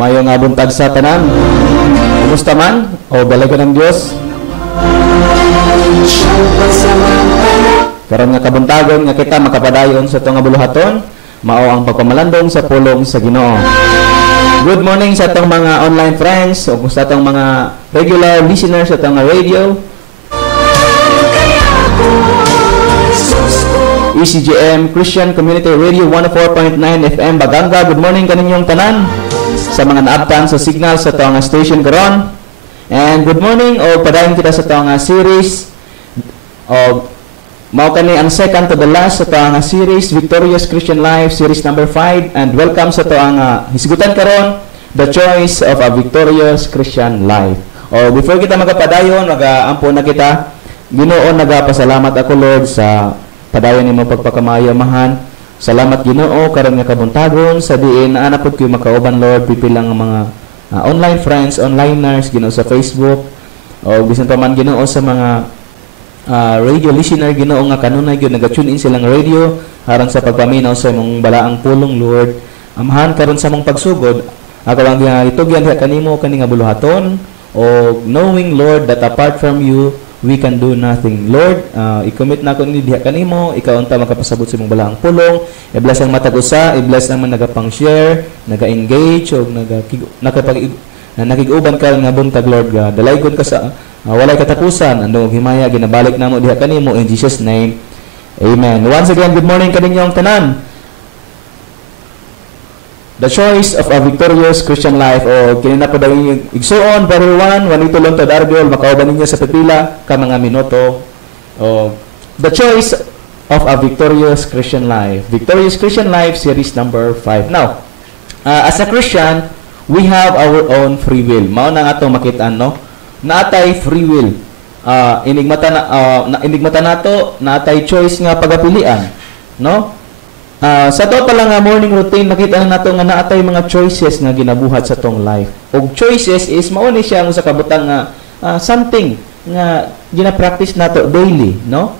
Mayo nga buntag sa tanan. Kumusta man? O balaga ng Diyos? Karon nga kabuntagon nga kita makapadayon sa itong buluhaton, mao ang pagpamalandong sa pulong sa Ginoo. Good morning sa itong mga online friends o sa itong mga regular listeners sa itong radio. ECGM Christian Community Radio 104.9 FM Baganga. Good morning kaninyong tanan sa mga naabtan sa signal sa itong station karon. And good morning o padayon kita sa itong series o mao kani ang second to the last sa itong series Victorious Christian Life series number 5, and welcome sa itong hisgutan karon, The Choice of a Victorious Christian Life. O before kita magapadayon, mag-aampo na kita. Ginoo, nagapasalamat ako Lord sa padayon nimo pagpakamayo mahan. Salamat Ginoo karon nga kabuntagon sa diin na anapod ko makauban Lord pipilang mga online friends, onliners Ginoo sa Facebook o bisan pa man Ginoo sa mga radio listener Ginoo nga kanunay gyud naga-tune in silang radio aron sa pagpaminaw sa imong balaang pulong Lord. Amahan karon sa mong pagsugod ako lang itugyan diha kanimo kani nga buluhaton o knowing Lord that apart from you we can do nothing. Lord, i-commit na ko ni diha kanimo, ikaw unta makapasabot sa imong balaang pulong. I-bless ang matag usa, i-bless naman nagapang-share, naga-engage o nakig-uban ka nga buntag Lord God. Dalaygon ka sa walay katapusan, andong himaya ginabalik namo diha kanimo in Jesus name. Amen. Once again, good morning kaninyong tanan. The Choice of a Victorious Christian Life o kinina po daw yung igsuon pero wanito lang to dargol makauban ninyo sa pipila ka mga minuto o The Choice of a Victorious Christian Life. Victorious Christian Life series number 5. Now, as a Christian, we have our own free will. Mao na nga to makitaan no. Naatay free will. Inigmata nato naatay choice nga pagapilian, no? Sa to pala nga morning routine makita na nato nga naatay mga choices nga ginabuhat sa tong life. Og choices is mao ni siya sa kabutang nga something nga gina-practice nato daily, no?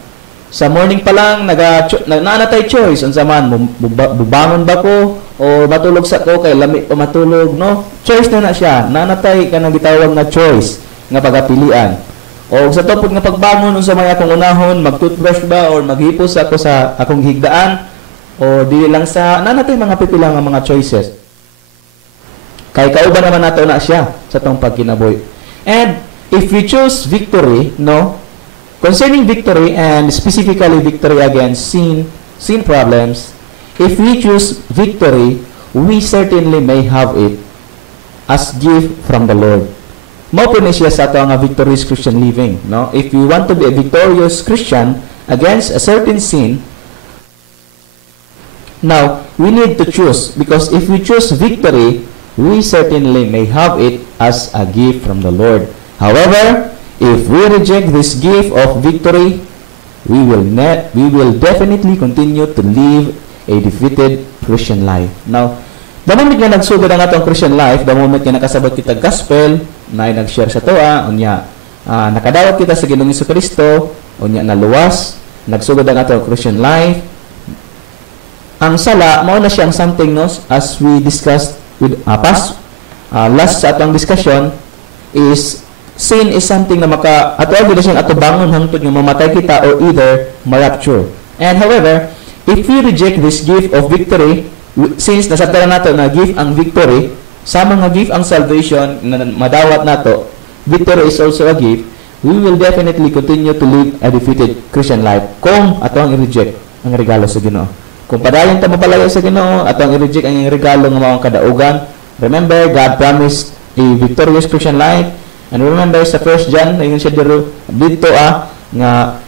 Sa morning pa lang naanatay choice unsa man bubangon ba ko o matulog sa ko kay lami pa matulog, no? Choice na siya. Naanatay kanang gitawag nga choice nga pagapilian. O sa tupod nga pagbangon unsa may akong unahon, mag-toothbrush ba or maghipos ako sa akong higdaan o di lang sa nanatay mga pipila nga mga choices. Kay kauban naman nato na siya sa tong pagkinabuhi. And if we choose victory, no, concerning victory and specifically victory against sin problems, if we choose victory, we certainly may have it as gift from the Lord. Mao po ni siya sa ato nga victorious Christian living, no? If we want to be a victorious Christian against a certain sin, now, we need to choose, because if we choose victory, we certainly may have it as a gift from the Lord. However, if we reject this gift of victory, we will definitely continue to live a defeated Christian life. Now, the moment nga nagsugod ang atong Christian life, the moment nga nakasabot kita gospel, na nag-share sa toa, unya nakadawat kita sa Ginoong Jesucristo, unya naluwas, nagsugod ang atong Christian life. Ang sala, mao na siyang something, no, as we discussed with last sa atong discussion, is sin is something na atuag na siyang atubangon hangtod nga mamatay kita or either ma-rapture. And however, if we reject this gift of victory, since nasabtan nato na gift ang victory, sa mga gift ang salvation na madawat nato, victory is also a gift, we will definitely continue to live a defeated Christian life kung ato ang i-reject ang regalo sa Ginoo. Kung padayon ta mapalayo sa Ginoo at ang i-reject ang regalo nga maong kadaugan, remember God promised a victorious Christian life. And remember sa 1 John na yun siya dito nga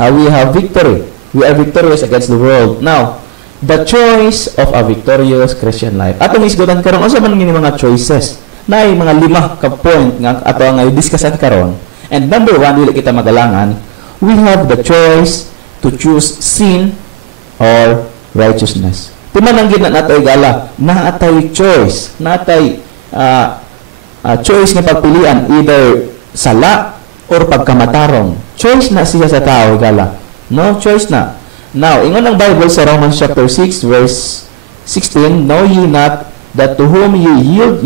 we have victory. We are victorious against the world. Now, the choice of a victorious Christian life. Atong isgotan karon unsa man ngini mga choices? Naay mga 5 ka point nga ato nga i-discussan karon. And number 1, dili kita magalangan, we have the choice to choose sin or righteousness. Timan ang gina nato igala, naatay choice, naatay choice nga pagpilian, either sala or pagkamatarong. Choice na siya sa tao igala. No, choice na. Now, ingon ang Bible sa Romans chapter 6 verse 16, know ye not that to whom ye yield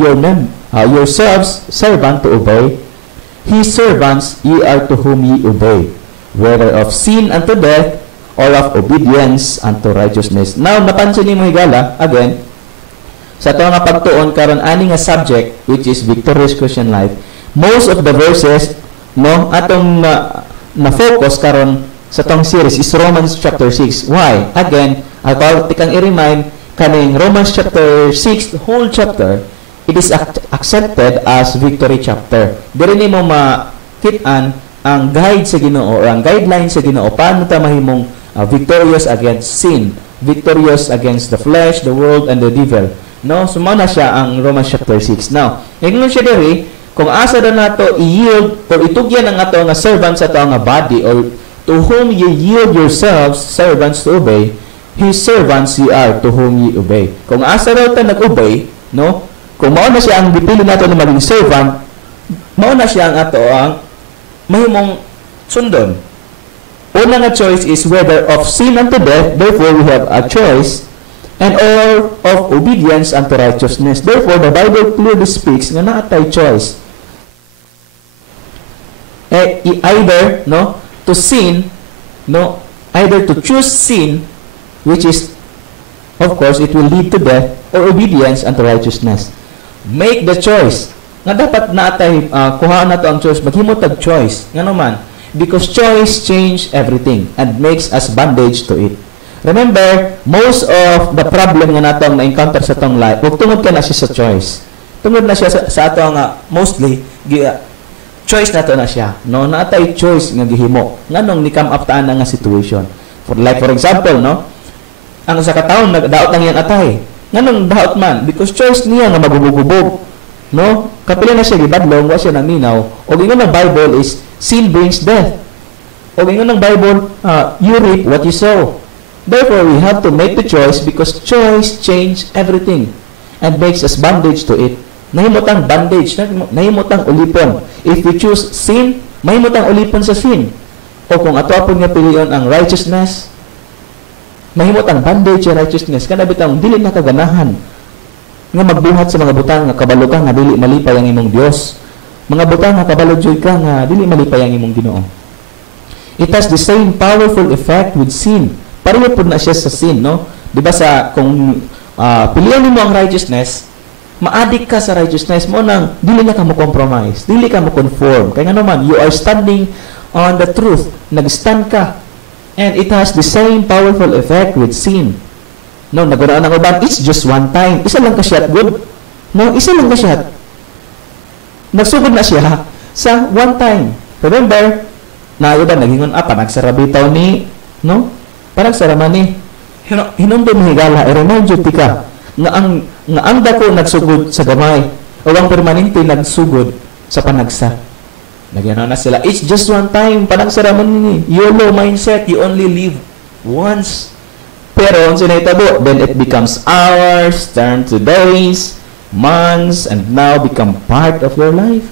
yourselves servant to obey, his servants ye are to whom ye obey, whether of sin unto death, or of obedience unto righteousness. Now, napansin ni mo higala, again, sa ito nga pagtuon karon ani nga subject, which is victorious Christian life, most of the verses, no, atong na-focus karon sa tong series is Romans chapter 6. Why? Again, ako tikang i-remind, kaning Romans chapter 6, the whole chapter, it is accepted as victory chapter. Diri ni mo makitaan ang guide sa Ginoo or ang guideline sa Ginoo paano ta mahimong victorious against sin, victorious against the flesh, the world, and the devil. No, sumana siya ang Romans chapter 6. Now, ingon siya diri, kung asa na nato i-yield or itugyan ang ato nga servants sa ato nga body, or to whom ye yield yourselves servants to obey, his servants ye are to whom ye obey. Kung asa raw ta nag-obey, no? Kung mao na siya ang dipili nato na maging servant, mao na siya ang ato ang mahimong sundon. Una nga choice is whether of sin unto death, therefore we have a choice, and or of obedience unto righteousness. Therefore, the Bible clearly speaks nga naatay choice. Either, no, to sin, no, either to choose sin, which is, of course, it will lead to death, or obedience unto righteousness. Make the choice. Nga dapat naatay, kuhaan na to ang choice, maghimutag choice. Nga naman, because choice change everything and makes us bondage to it. Remember, most of the problem nga natong na-encounter sa tong life, ug tungod ka na siya sa choice. Tungod na siya sa ato nga mostly choice nato na siya. No, natay choice nga gihimo. Nganong ni come up taan nga situation. For example, no, ang sa kataon nagdaot lang yan atay. Nganong daot man because choice niya nga magubog-ubog. No, kapila na siya gibadlong wa siya naminaw. Og ingon ng Bible is sin brings death. Og ingon ng Bible, you reap what you sow. Therefore, we have to make the choice because choice change everything and makes us bondage to it. Nahimutang bondage, nahimutang ulipon. If we choose sin, mahimutang ulipon sa sin. O kung ato apon nga piliyon ang righteousness, mahimutang bondage sa righteousness. Kana bitang dili na kaganahan nga magbuhat sa mga butang nga kabalo ka nga dili malipay ang imong Dios. Mga butang nga kabalo joy ka nga dili malipay ang imong Ginoo. It has the same powerful effect with sin. Pareho po na siya sa sin, no? Diba sa, kung pilihan mo ang righteousness, ma-addict ka sa righteousness mo nang dili na ka mo compromise, dili ka mo conform. Kaya nga naman, you are standing on the truth. Nag-stand ka. And it has the same powerful effect with sin. No, nagunaan ng uban, it's just one time. Isa lang ka shot, good? No, isa lang ka shot. Nagsugod na siya sa one time. Remember, na iba, nagingon, panagsarabitaw ni, no? Parang saraman ni hinumdum higala i-remind you tika nga ang dako nagsugod sa gamay o ang permanente nagsugod sa panagsa. Nagyan na sila, it's just one time, parang saraman ni YOLO mindset, you only live once. Pero once sinaytabo, then it becomes hours, turn to days, months, and now become part of your life.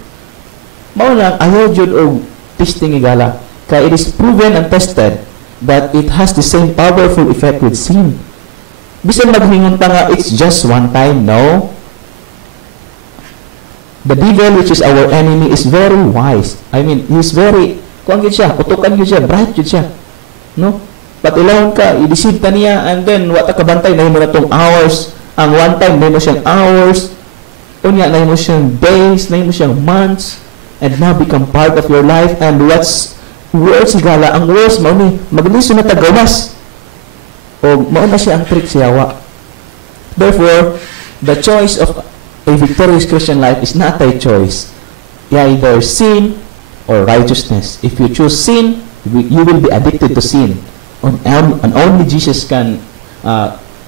Mao lang ayaw jud og pisting higala kay it is proven and tested that it has the same powerful effect with sin. Bisan maghingon ta nga, it's just one time, no? The devil, which is our enemy, is very wise. I mean, he's very, kuang yun siya, utukan yun siya, bright yun siya. No? Patilawon ka, i-deceive ka niya, and then, wata kabantay, nahin mo na itong hours. Ang one time, nahin mo siyang hours. Unya, nahin mo siyang days, nahin mo siyang months, and now become part of your life. And what's words higala, ang words mao ni magliso na tagawas o mao na siya ang trick sa yawa. Therefore, the choice of a victorious Christian life is not a choice. Either sin or righteousness. If you choose sin, you will be addicted to sin. And only Jesus can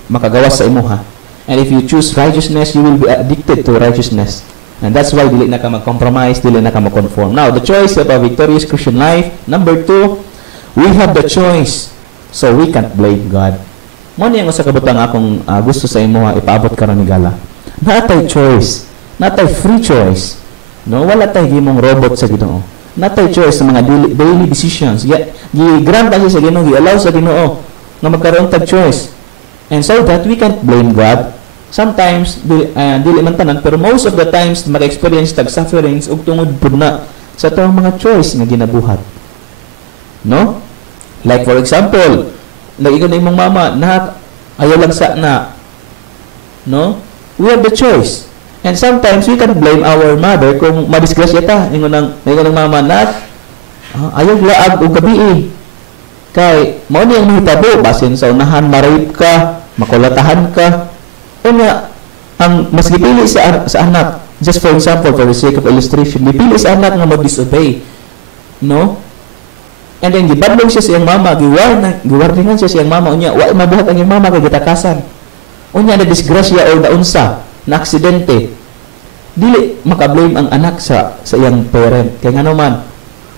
makagawas sa imuha. And if you choose righteousness, you will be addicted to righteousness. And that's why dili na ka mag-compromise, dili na ka mag-conform. Now, the choice of a victorious Christian life. Number 2, we have the choice. So, we can't blame God. Mo niya sa kabutang akong gusto sa imo ipaabot karon ni gala. Natay choice. Natay free choice. No, wala tay gimong robot sa Ginoo. Natay choice sa mga daily decisions. Gi-grant sa Ginoo, gi-allow sa Ginoo nga magkaroon tag choice. And so that we can't blame God. Sometimes dili man tanan, pero most of the times mag-experience tag sufferings ug tungod pud na sa atong mga choice nga ginabuhat. No? Like for example, nag-ingon imong mama na ayaw lang sa na. No? We have the choice. And sometimes we can blame our mother kung madisgrasya ta. Ingon ng mama na ayaw laag og gabi. Kay mao ni ang mahitabo basin sa unahan ma-rape ka, makulatahan ka. Una, ang mas gipili sa anak, just for example, for the sake of illustration, gipili sa anak nga mag-disobey. No? And then, gibadlong siya sa iyang mama, giwarningan siya sa iyang mama, unya, wa mabuhat ang iyang mama kay gitakasan. Unya, na disgrasya o naunsa, na aksidente. Dili makablame ang anak sa iyang parent. Kaya nga naman,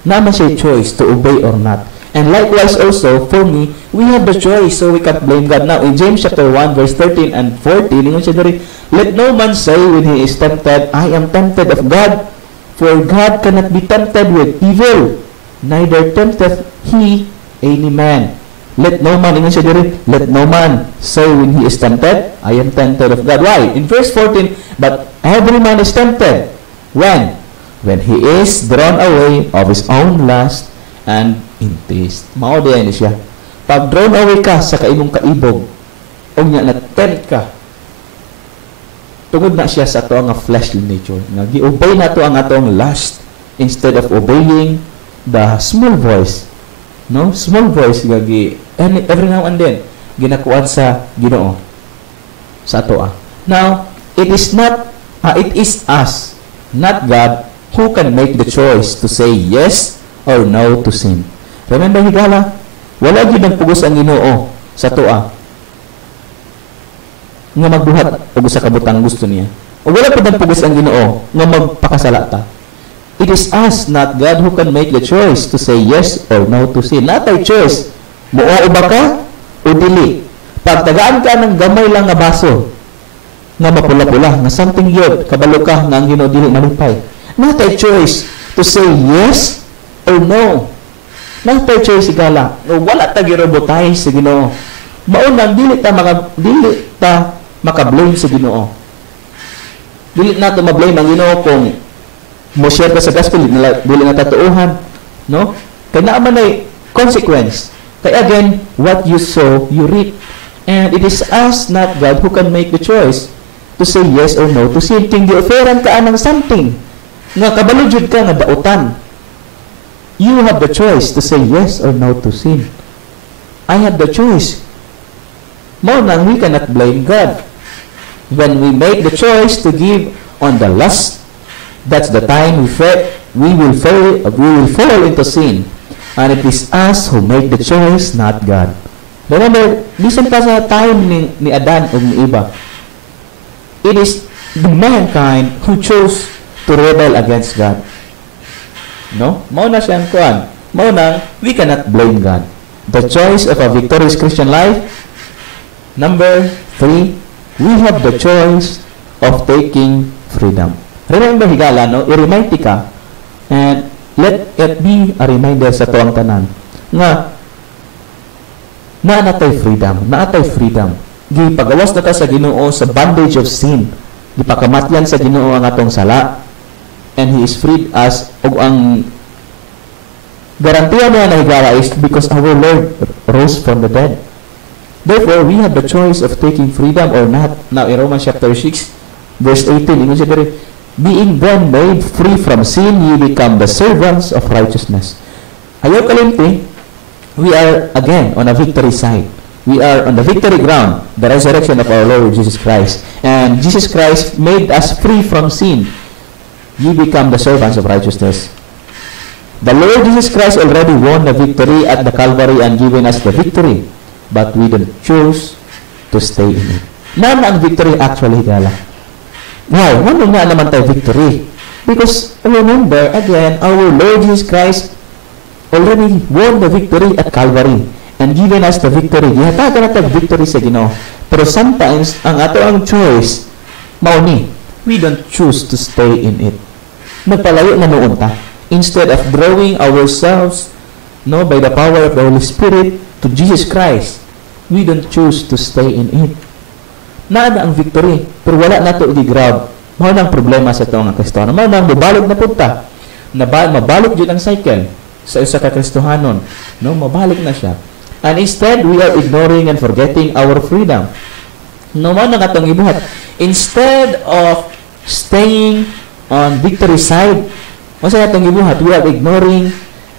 naman siya choice to obey or not. And likewise also, for me, we have the choice, so we can't blame God. Now, in James chapter 1, verse 13 and 14, ingon siya diri, let no man say when he is tempted, I am tempted of God, for God cannot be tempted with evil, neither tempteth he any man. Let no man, ingon siya diri, let no man say when he is tempted, I am tempted of God. Why? In verse 14, but every man is tempted. When? When he is drawn away of his own lust and in taste. Mao diyan siya. Pag drawn away ka sa kaimong kaibog, o nya na-tempt ka, tungod na siya sa ato nga fleshly nature. Nga gi-obey nato ang atong lust instead of obeying the small voice. No? Small voice nga every now and then ginakuan sa Ginoo sa ato. Now, it is us, not God, who can make the choice to say yes or no to sin. Remember, higala, wala gyud nagpugos ang Ginoo sa toa nga magbuhat og sa kabutang gusto niya. O wala pa nagpugos ang Ginoo nga magpakasala ta. It is us, not God, who can make the choice to say yes or no to sin. Natay choice. Muo ba ka o dili? Pagtagaan ka ng gamay lang nga baso nga mapula-pula, nga something yun, kabalo ka nga ang Ginoo dili malipay. Natay choice to say yes or no. Natay choice sigala. Wala ta girobotay sa Ginoo. Maunang dili ta maka-blame sa Ginoo. Dili nato ma-blame ang Ginoo kung mo share ka sa gospel, dili na tatuuhan, no? Kaya naaman ay consequence. Kaya again, what you sow, you reap. And it is us, not God, who can make the choice to say yes or no to sin. Kung di-offeran ka ng something, nga kabalo jud ka nga dautan, you have the choice to say yes or no to sin. I have the choice. More than we cannot blame God. When we make the choice to give on the lust, that's the time we will fall into sin. And it is us who make the choice, not God. Remember, bisan pa sa time ni Adan o ni Eva, it is the mankind who chose to rebel against God. No? Mao na siyang kuan. Mao na, we cannot blame God. The choice of a victorious Christian life. Number 3, we have the choice of taking freedom. Remember, higala, no? I-remind ka, and let it be a reminder sa tuwang tanan, nga, naatay freedom. Gipagawas na ta sa Ginoo sa bondage of sin. Gipakamatyan sa Ginoo ang atong sala, and He is freed us, og ang garantiya niya na higala is because our Lord rose from the dead. Therefore, we have the choice of taking freedom or not. Now, in Romans chapter 6, verse 18, ingon siya diri, being then made free from sin, ye become the servants of righteousness. Ayaw kalimti, we are again on a victory side. We are on the victory ground, the resurrection of our Lord Jesus Christ. And Jesus Christ made us free from sin. Ye become the servants of righteousness. The Lord Jesus Christ already won the victory at the Calvary and given us the victory. But we don't choose to stay in it. Naan ang victory actually, gala? Why? Ano nga naman tayo victory? Because remember, again, our Lord Jesus Christ already won the victory at Calvary and given us the victory. Gihatagan na tayo victory sa Ginoo. Pero sometimes, ang ato ang choice, mauni, we don't choose to stay in it. Nagpalayo na noon ta. Instead of drawing ourselves, no, by the power of the Holy Spirit to Jesus Christ, we don't choose to stay in it. naa na ang victory, pero wala na to gi-grab. Mao nang problema sa tuong nga Kristiyano. Mao nang mabalik na punta. Mabalik jud ang cycle sa usa ka Kristohanon. No, mabalik na siya. And instead, we are ignoring and forgetting our freedom. No, mao nang atong ibuhat. Instead of staying on victory side, mao sa atong ibuhat, we are ignoring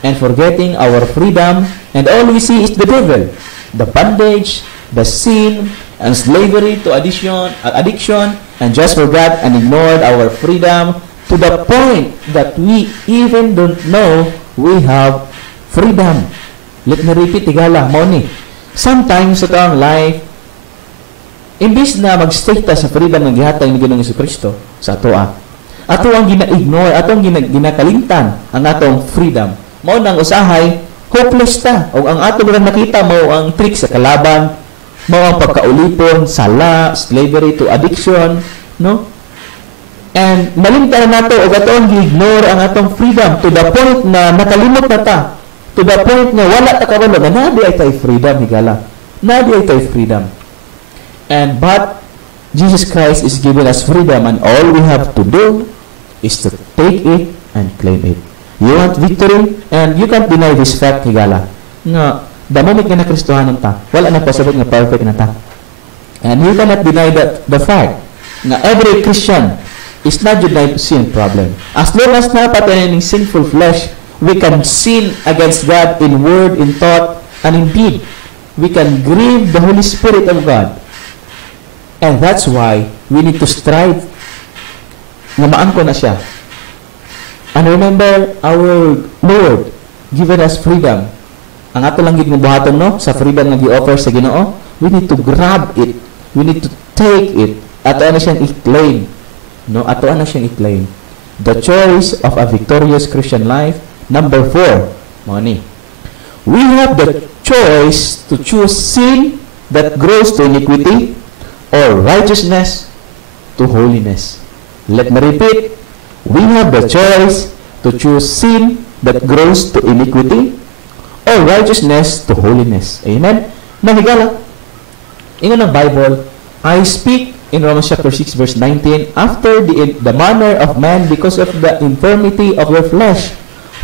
and forgetting our freedom, and all we see is the devil, the bondage, the sin, and slavery to addiction, and just forgot and ignored our freedom to the point that we even don't know we have freedom. Let me repeat, tigala, mo ni. Sometimes sa taong life, imbis na mag-stay ta sa freedom ng gihatag ni Ginoong Jesucristo sa atoa, ato ang gina-ignore, ato ang ginakalimtan ang atong freedom. Mao nang usahay, hopeless ta. O ang ato lang nakita, mao ang trick sa kalaban, mao ang pagkaulipon, sala, slavery to addiction, no? And malimtan na nato, o ato ang gi-ignore ang atong freedom to the point na nakalimot na ta. To the point na wala ta kabalo na nabi ay tayo freedom, higala. Nabi ay tayo freedom. But Jesus Christ is giving us freedom, and all we have to do is to take it and claim it. You want victory, and you can't deny this fact, higala. Nga, the moment nga na Kristohanon ta, wala na pasabot nga perfect na ta. And you cannot deny that the fact na every Christian is not denied sin problem. As long as napatayin ng sinful flesh, we can sin against God in word, in thought, and in deed. We can grieve the Holy Spirit of God. And that's why we need to strive na maangko na siya. And remember, our Lord given us freedom. Ang ato lang ginabuhaton, no? Sa freedom na gi-offer sa Ginoo, we need to grab it. We need to take it. Ato na siyang i-claim. No? Ato na siyang i-claim. The choice of a victorious Christian life. Number 4, money. We have the choice to choose sin that grows to iniquity or righteousness to holiness. Let me repeat. We have the choice to choose sin that grows to iniquity or righteousness to holiness. Amen? Nahigala. Ingon ng Bible, I speak in Romans chapter 6 verse 19, after the manner of man because of the infirmity of your flesh.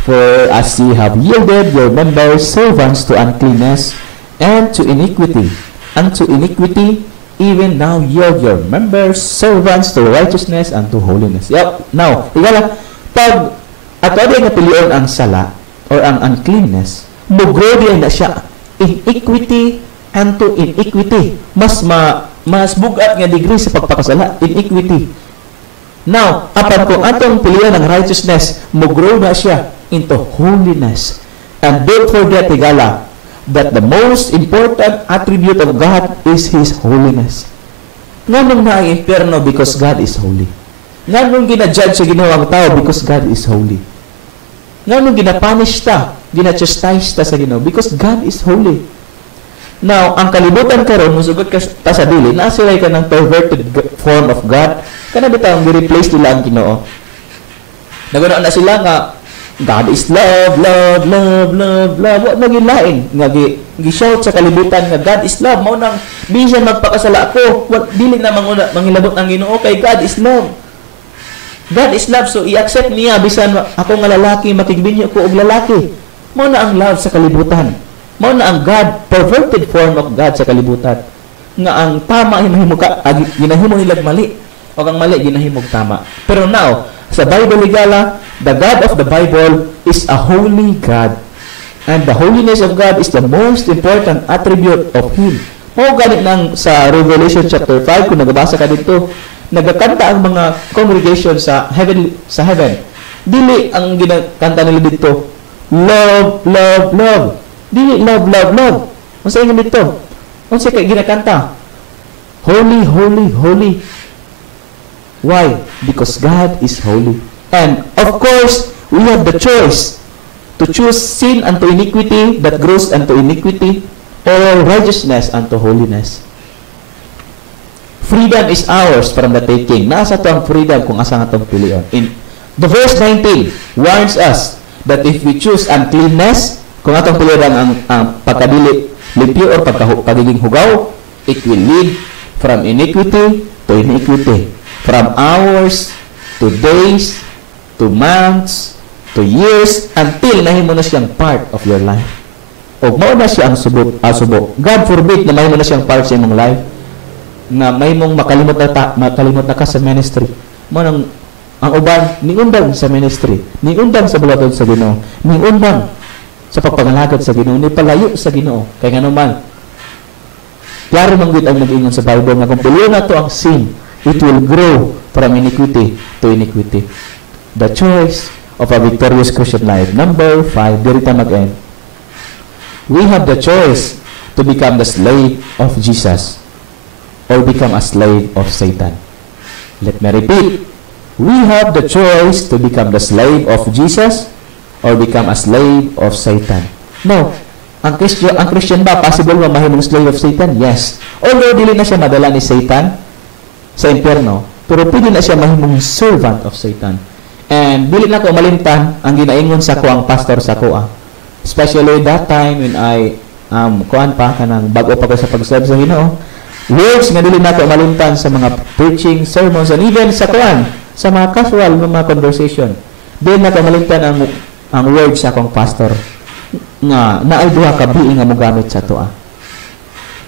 For as ye have yielded your members servants to uncleanness and to iniquity, even now yield your members servants to righteousness and to holiness. Yep. Now, higala, pag ato di nga pilion ang sala or ang uncleanness, mugro di na siya in equity and to iniquity. Mas bugat nga degree sa pagpakasala, iniquity. Now, apan kung atong pilion ang righteousness, mugro na siya into holiness. And don't forget, higala, that the most important attribute of God is His holiness. Nganong na ang impyerno because God is holy. Nganong gina-judge sa Ginoo ang tao because God is holy. Nganong gina-punish ta, gina-chastise ta sa Ginoo because God is holy. Now, ang kalibutan karon musugot ka ta sa dili, naasilay ka ng perverted form of God, kana bitaw gi-replace nila ang Ginoo. Naguna na sila nga God is love, love, love, love, love. Wa nagilain nga gi-shout sa kalibutan nga God is love. Mao nang bisan magpakasala ko, dili na mangilabot ang Ginoo kay God is love. God is love, so i-accept niya bisan ako nga lalaki makigbinyo ko og lalaki. Mao na ang love sa kalibutan. Mao na ang God, perverted form of God sa kalibutan. Nga ang tama ay mahimo ka, ginahimo nila mali. O ang mali ginahimog tama. Pero now, sa Bible higala, the God of the Bible is a holy God. And the holiness of God is the most important attribute of Him. Mao gani nang sa Revelation chapter 5 kung nagabasa ka dito, nagakanta ang mga congregation sa heaven. Dili ang ginakanta nila dito, love, love, love. Dili love, love, love. Unsa ingon dito? Unsa kay ginakanta? Holy, holy, holy. Why? Because God is holy. And of course, we have the choice to choose sin unto iniquity that grows unto iniquity or righteousness unto holiness. Freedom is ours from the taking. Nasa to ang freedom kung asa nga tong pilion. In the verse 19 warns us that if we choose uncleanness, kung atong pilion ang pagkadili limpyo or pagiging hugaw, it will lead from iniquity to iniquity, from hours to days to months to years, until nahimo na siyang part of your life. O mao na siya ang subo. God forbid na mahimo na siyang part sa imong life, na mahimong makalimot na ka sa ministry. Mo nang ang uban niundang sa ministry, niundang sa bulatod sa Ginoo, niundang sa pagpangalagad sa Ginoo, ni palayo sa Ginoo. Kay ngano man, klaro man gid ang nag-ingon sa Bible nga kung puliyo na to ang sin, it will grow from iniquity to iniquity. The choice of a victorious Christian life. Number 5, diri ta mag-end. We have the choice to become the slave of Jesus or become a slave of Satan. Let me repeat. We have the choice to become the slave of Jesus or become a slave of Satan. No. Ang Christian ba possible ba mahimong slave of Satan? Yes. Although dili na siya madala ni Satan sa impyerno, pero pwede na siya mahimong servant of Satan. And dili na ko malimtan ang ginaingon sa kuang pastor sa kuha. Especially that time when I kuan pa kanang bago pa ko sa pag-serve sa Ginoo. Words nga dili na ko malimtan sa mga preaching, sermons, and even sa kuan, sa mga casual mga conversation. Dili na ko malimtan ang words sa akong pastor nga naay duha ka biing nga mogamit sa tuwa.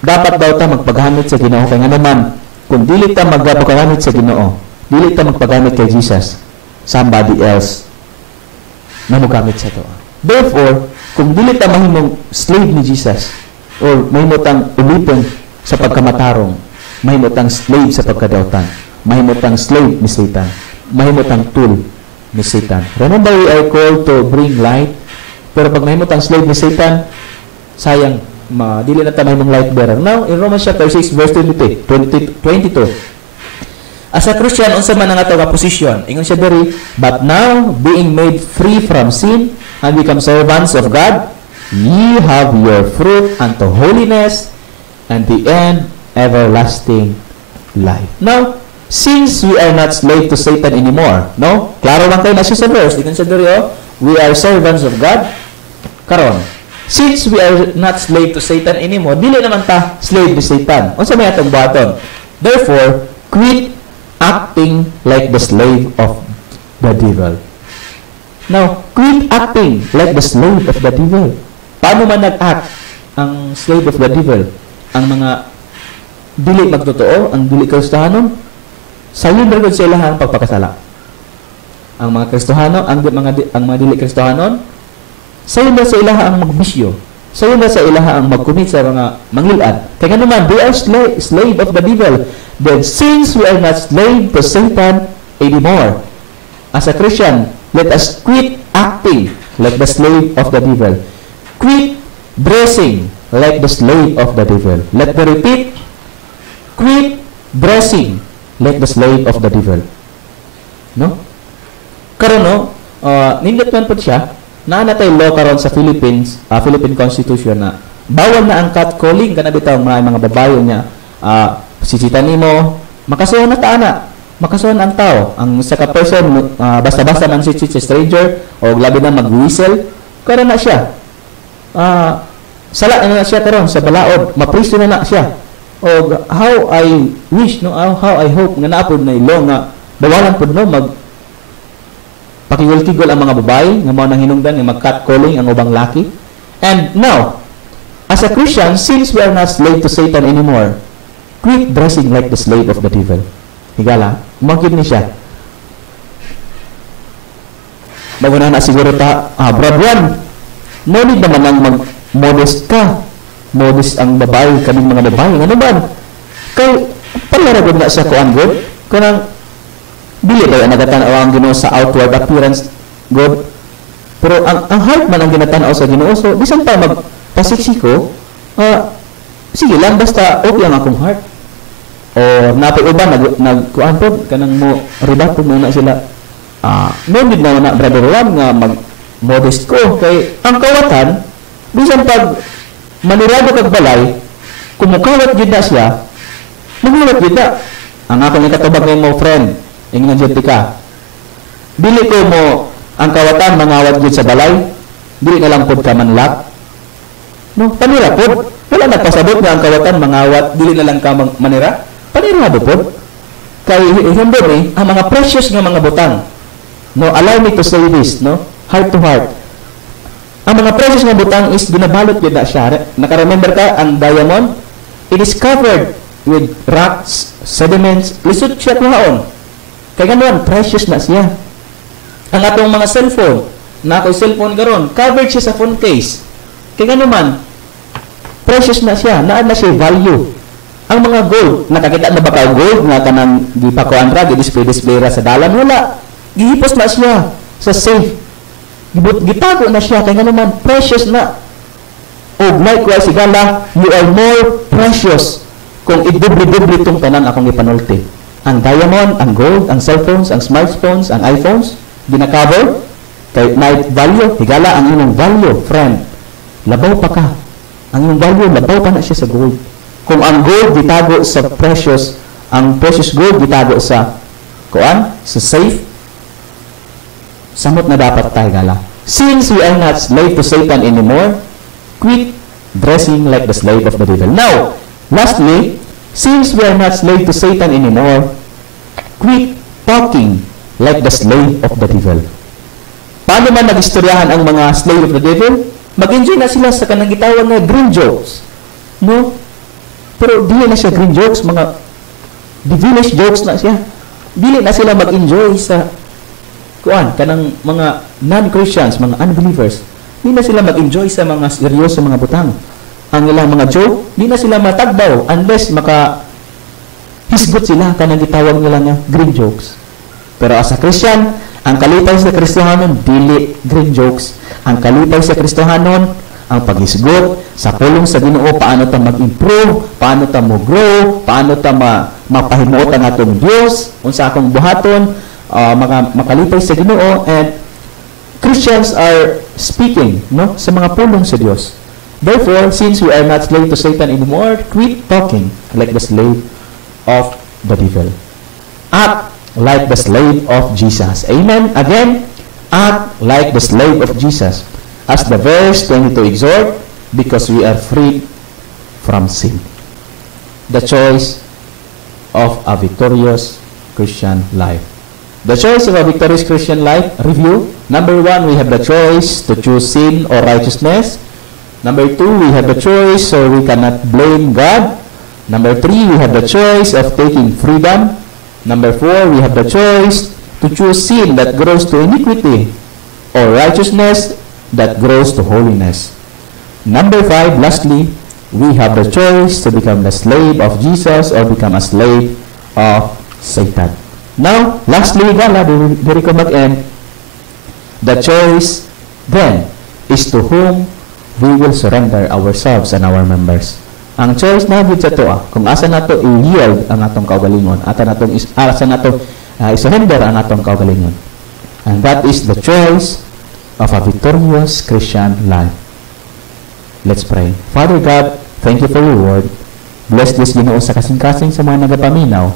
Dapat daw ta magpagamit sa Ginoo kay nga naman kung dili ta magpagamit sa Ginoo, dili ta magpagamit kay Jesus, somebody else na mogamit sa tuwa. Therefore, kung dili ta mahimong slave ni Jesus or mahimutang ulipon sa pagkamatarong, mahimutang slave sa pagkadautan, mahimutang slave ni Satan, mahimutang tool ni Satan. Remember, we are called to bring light. Pero pag mahimutang slave ni Satan, sayang, dili na tayo mahimong light bearer. Now, in Romans chapter 6, verse 22, as a Christian, unsa man ang ato nga posisyon? Ingon siya diri, but now, being made free from sin and become servants of God, ye have your fruit unto holiness and the end everlasting life. Now, since we are not slave to Satan anymore, no? Klaro lang kayo na siya sa verse. Ingon siya diri, we are servants of God. Karon, since we are not slave to Satan anymore, dili naman ta slave to Satan. Unsa may atong buhaton? Therefore, quit acting like the slave of the devil. Now, quit acting like the slave of the devil. Paano man nag-act ang slave of the devil? Ang mga dili magtotoo, ang dili Kristohanon, sayon ra gud sila ang pagpakasala. Ang mga Kristohano, ang mga dili Kristohanon, sayon ra sa ilaha ang magbisyo. Sayon ra sa ilaha ang magkumit sa mga manglilad. Kaya naman, they are slave of the devil. Then, since we are not slave to Satan anymore, as a Christian, let us quit acting like the slave of the devil. Quit dressing like the slave of the devil. Let me repeat, quit dressing like the slave of the devil. No? Karon no, nindot man po siya, naanatay law karon sa Philippines, Philippine Constitution na bawal na ang catcalling kana bitaw mga babayo niya, sisitan nimo, makasuhan na taana, makasuhan ang tao, ang sa ka person basta-basta man si stranger o labi na mag-whistle, karon na siya. Sala na siya karon sa balaod, mapriso na siya. O how I wish no, how I hope nga naapod na law nga bawalan pud no mag pakigol-tigol ang mga babae nga mao nang hinungdan nga mag-catcalling ang ubang laki. And now, as a Christian, since we are not slave to Satan anymore, quit dressing like the slave of the devil. Higala, umangkid ni siya. Maguna na siguro ta, Brad Juan, no need naman ang mag-modest ka. Modest ang babae, kaming mga babae. Ano ba? Kay, palaragod na siya kuan good. Kunang, dili kayo nagatanaw ang Ginoo sa outward appearance good. Pero ang heart man ang ginatanaw sa Ginoo. So, bisan pa magpasiksiko, sige lang, basta okay ang akong heart. O napay uban nagkuan po kanang mo ribat po muna sila. No need na brother Juan nga mag-modest ko. Kay ang kawatan, bisan pag manirado kag balay, kumukawat gid na siya, magmulat gid na. Ang akong ikatubag ng mo friend, ingnan jud ka. Dili ko mo ang kawatan mangawat gid sa balay, dili na lang pud ka manlak. No, panira pud. Wala nagpasabot nga ang kawatan mangawat, dili na lang ka manira. Panirado po. Kay hindi ang mga precious nga mga butang. No, allow me to say this, no? Heart to heart. Ang mga precious nga butang is ginabalot yun na siya. Naka-remember ka, ang diamond, it is covered with rocks, sediments, lisod siya kuhaon. Kaya ganoon, precious na siya. Ang atong mga cellphone, na ako'y cellphone garon, covered siya sa phone case. Kaya ganoon, precious na siya, naan na siya value. Ang mga gold, nakakita na ba ka gold nga kanang gipakuan ra, display ra sa dalan, wala. Gihipos na siya sa safe. Gitago na siya, kaya naman, precious na. O likewise, sigala, you are more precious kung idubli-dubli itong tanan akong ipanulti. Ang diamond, ang gold, ang cellphones, ang smartphones, ang iPhones, ginacover, kay night value, higala ang inyong value, friend. Labaw pa ka. Ang inyong value, labaw pa na siya sa gold. Kung ang gold gitago sa precious, ang precious gold gitago sa kuan, sa safe, samot na dapat tayo gala. Since we are not slave to Satan anymore, quit dressing like the slave of the devil. Now, lastly, since we are not slave to Satan anymore, quit talking like the slave of the devil. Paano man nag-istoryahan ang mga slave of the devil? Mag-enjoy na sila sa kanang gitawag na green jokes. No? Pero dili na siya green jokes, mga devilish jokes na siya. Dili na sila mag-enjoy sa kuan kanang mga non-Christians, mga unbelievers. Di na sila mag-enjoy sa mga seryoso mga butang. Ang ilang mga joke, di na sila matagbaw unless hisgot sila kanang gitawag nila nga green jokes. Pero as a Christian, ang kalipay sa Kristohanon dili green jokes. Ang kalipay sa Kristohanon ang paghisgot sa pulong sa Ginoo, paano ta mag-improve, paano ta mo grow, paano ta mapahimuot ang atong Dios, unsa akong buhaton, makalipay sa Ginoo, and Christians are speaking, no, sa mga pulong sa Dios. Therefore, since we are not slave to Satan anymore, quit talking like the slave of the devil. Act like the slave of Jesus. Amen. Again, act like the slave of Jesus. As the verse 22 exhort, because we are freed from sin. The choice of a victorious Christian life. The choice of a victorious Christian life, review. Number 1, we have the choice to choose sin or righteousness. Number 2, we have the choice so we cannot blame God. Number 3, we have the choice of taking freedom. Number 4, we have the choice to choose sin that grows to iniquity or righteousness that grows to holiness. Number 5, lastly, we have the choice to become the slave of Jesus or become a slave of Satan. Now, lastly, diri ko mag-end. The choice then is to whom we will surrender ourselves and our members. Ang choice na gid sa to, kung asa nato i-yield ang atong kaugalingon, asa nato i-surrender ang atong kaugalingon. And that is the choice of a victorious Christian life. Let's pray. Father God, thank you for your word. Bless this Ginoo sa kasing-kasing sa mga nagapaminaw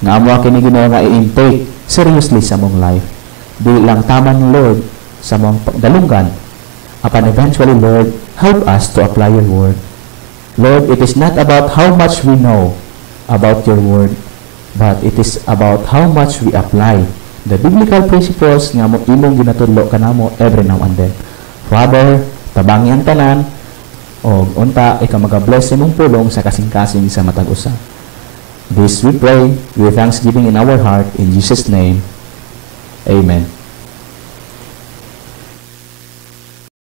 nga amo kini Ginoo nga i-intake seriously sa mong life. Di lang taman, Lord, sa mong dalunggan. Upon eventually, Lord, help us to apply your word. Lord, it is not about how much we know about your word, but it is about how much we apply the biblical principles nga mo imong ginatudlo kanamo every now and then. Father, tabangi ang tanan o unta ikaw mag-bless imong pulong sa kasing-kasing sa matag usa. This we pray with thanksgiving in our heart in Jesus' name. Amen.